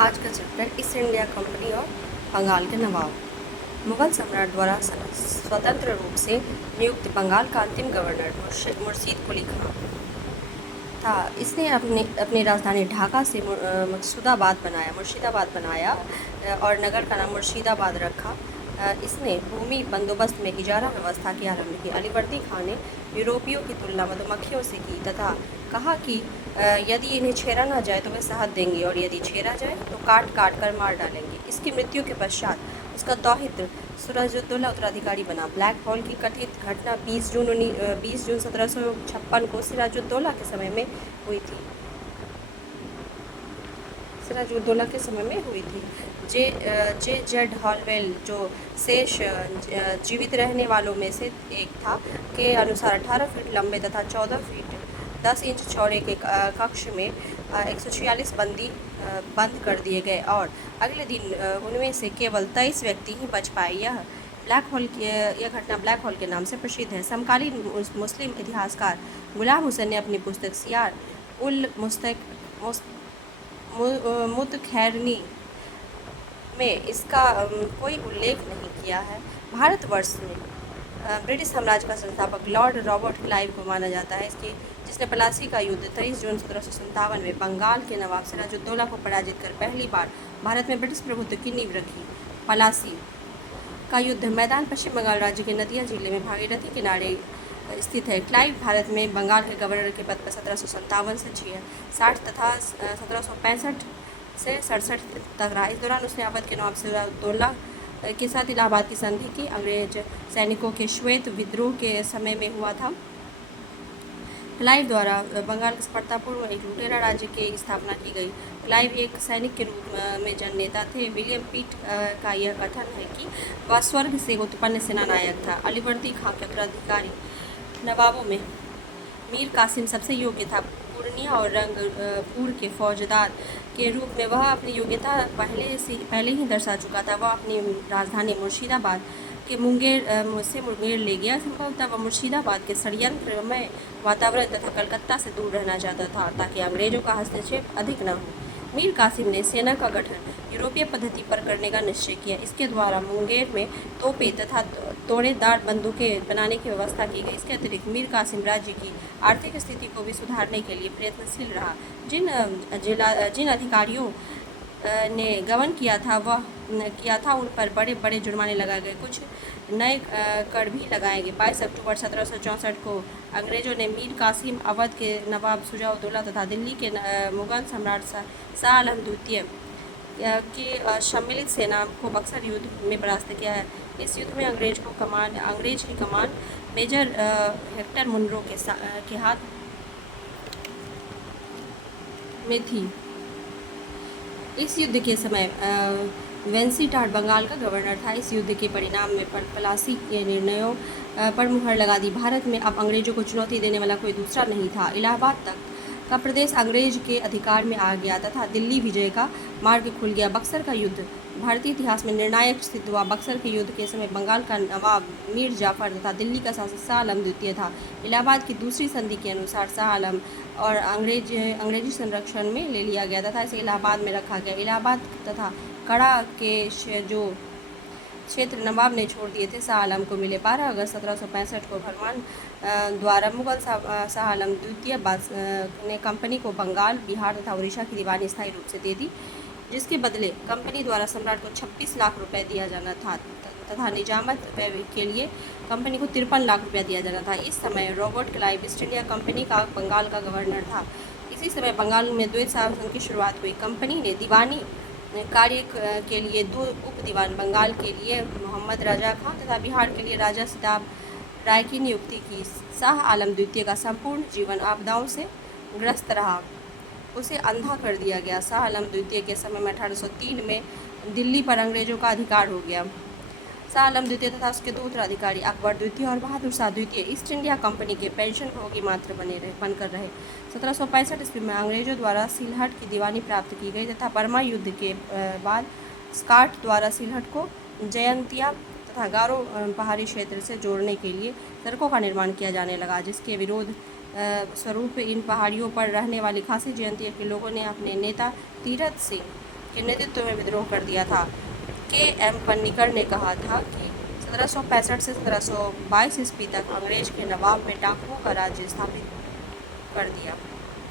आज का chapter east India company और बंगाल के नवाब। मुगल सम्राट द्वारा स्वतंत्र रूप से नियुक्त बंगाल का अंतिम गवर्नर मुर्शीद कुली खां था। इसने अपनी राजधानी ढाका से मुर्शिदाबाद बनाया और नगर का नाम मुर्शिदाबाद रखा। इसने भूमि बंदोबस्त में इजारा व्यवस्था की आरंभ की। अलीवर्दी खां ने यूरोपियों की तुलना मधुमक्खियों से की तथा कहा कि यदि इन्हें छेड़ा ना जाए तो वे शहद देंगे और यदि छेड़ा जाए तो काट काट कर मार डालेंगे। इसकी मृत्यु के पश्चात उसका दौहित्र सिराजुद्दौला उत्तराधिकारी बना। ब्लैक हॉल की कथित घटना 20 जून 1756 को सिराजुद्दौला के समय में हुई थी। जे जेड हॉलवेल, जो शेष जीवित रहने वालों में से एक था, के अनुसार 18 फीट लंबे तथा 14 फीट 10 इंच चौड़े के कक्ष में 146 बंदी बंद कर दिए गए और अगले दिन उनमें से केवल 23 व्यक्ति ही बच पाए। यह घटना ब्लैक होल के नाम से प्रसिद्ध है। समकालीन मुस्लिम इतिहासकार गुलाम हुसैन ने अपनी पुस्तक सियार उल मुतखैरनी में इसका कोई उल्लेख नहीं किया है। भारतवर्ष में ब्रिटिश साम्राज्य का संस्थापक लॉर्ड रॉबर्ट क्लाइव को माना जाता है, जिसने प्लासी का युद्ध 23 जून 1757 में बंगाल के नवाब सिराजुद्दौला को पराजित कर पहली बार भारत में ब्रिटिश प्रभुत्व की नींव रखी। प्लासी का युद्ध मैदान पश्चिम बंगाल राज्य के नदिया जिले में भागीरथी किनारे स्थित है। क्लाइव भारत में बंगाल के गवर्नर के पद पर 1757 से 66 तथा 1765 से 67 तक रहा। इस दौरान उसने अवध के नवाब सिराजुद्दौला के साथ इलाहाबाद की संधि की। अंग्रेज सैनिकों के श्वेत विद्रोह के समय में हुआ था। क्लाइव द्वारा बंगाल के सफलतापूर्व एक लुटेरा राज्य की स्थापना की गई। क्लाइव एक सैनिक के रूप में जननेता थे। विलियम पिट का यह कथन है कि वह स्वर्ग से उत्पन्न सेनानायक था। अलीवर्दी खां के उत्तराधिकारी नवाबों में मीर कासिम सबसे योग्य था। पूर्णिया और रंगपुर के फौजदार के रूप में वह अपनी योग्यता पहले ही दर्शा चुका था। वह अपनी राजधानी मुर्शिदाबाद के मुंगेर ले गया। संभवतः वह मुर्शिदाबाद के षड्यंत्रमय वातावरण तथा कलकत्ता से दूर रहना चाहता था ताकि अंग्रेजों का हस्तक्षेप अधिक न हो। मीर कासिम ने सेना का गठन यूरोपीय पद्धति पर करने का निश्चय किया। इसके द्वारा मुंगेर में तोपें तथा तोड़ेदार बंदूकें बनाने की व्यवस्था की गई। इसके अतिरिक्त मीर कासिम राज्य की आर्थिक स्थिति को भी सुधारने के लिए प्रयत्नशील रहा। जिन अधिकारियों ने गबन किया था उन पर बड़े बड़े जुर्माने लगाए गए। कुछ नए कर भी लगाए गए। 22 अक्टूबर 1764 को अंग्रेजों ने मीर कासिम, अवध के नवाब शुजाउद्दौला तथा दिल्ली के मुगल सम्राट शाह आलम द्वितीय की सम्मिलित सेना को बक्सर युद्ध में परास्त किया है। इस युद्ध में अंग्रेज की कमान मेजर हेक्टर मुनरो के हाथ में थी। इस युद्ध के समय वेंसीटाट बंगाल का गवर्नर था। इस युद्ध के परिणाम में प्लासी के निर्णयों पर मुहर लगा दी। भारत में अब अंग्रेजों को चुनौती देने वाला कोई दूसरा नहीं था। इलाहाबाद तक का प्रदेश अंग्रेज के अधिकार में आ गया तथा दिल्ली विजय का मार्ग खुल गया। बक्सर का युद्ध भारतीय इतिहास में निर्णायक सिद्ध हुआ। बक्सर के युद्ध के समय बंगाल का नवाब मीर जाफर तथा दिल्ली का शासक शाह आलम द्वितीय था। इलाहाबाद की दूसरी संधि के अनुसार शाह आलम और अंग्रेजी संरक्षण में ले लिया गया तथा इसे इलाहाबाद में रखा गया। इलाहाबाद तथा कड़ा के जो क्षेत्र नवाब ने छोड़ दिए थे शाह आलम को मिले। 12 अगस्त 1765 को फरमान द्वारा मुगल शाह आलम द्वितीय ने कंपनी को बंगाल, बिहार तथा उड़ीसा की दीवानी स्थायी रूप से दे दी, जिसके बदले कंपनी द्वारा सम्राट को 26 लाख रुपए दिया जाना था तथा निजामत के लिए कंपनी को 53 लाख रुपया दिया जाना था। इस समय Robert Clive east India company का बंगाल का गवर्नर था। इसी समय बंगाल में द्वैत शासन की शुरुआत हुई। कंपनी ने दीवानी कार्य के लिए 2 उप दीवान, बंगाल के लिए मोहम्मद राजा खां तथा बिहार के लिए राजा सिताब राय की नियुक्ति की। शाह आलम द्वितीय का संपूर्ण जीवन आपदाओं से ग्रस्त रहा। उसे अंधा कर दिया गया। शाह आलम द्वितीय के समय में 1803 में दिल्ली पर अंग्रेजों का अधिकार हो गया। शाह आलम द्वितीय तथा उसके 2 उत्तराधिकारी अकबर द्वितीय और बहादुर शाह द्वितीय ईस्ट इंडिया कंपनी के पेंशन भोगी मात्र बनकर रहे। 1765 ईस्वी में अंग्रेजों द्वारा सिलहट की दीवानी प्राप्त की गई तथा बर्मा युद्ध के बाद स्कॉट द्वारा सिलहट को जयंतिया तथा गारो पहाड़ी क्षेत्र से जोड़ने के लिए सड़कों का निर्माण किया जाने लगा, जिसके विरोध स्वरूप इन पहाड़ियों पर रहने वाली खासी जयंतिया के लोगों ने अपने नेता तीरथ सिंह के नेतृत्व में विद्रोह कर दिया था। के एम पन्नीकर ने कहा था कि 1765 से 1722 ईस्वी तक अंग्रेज के नवाब में डाकुओं का राज्य स्थापित कर दिया।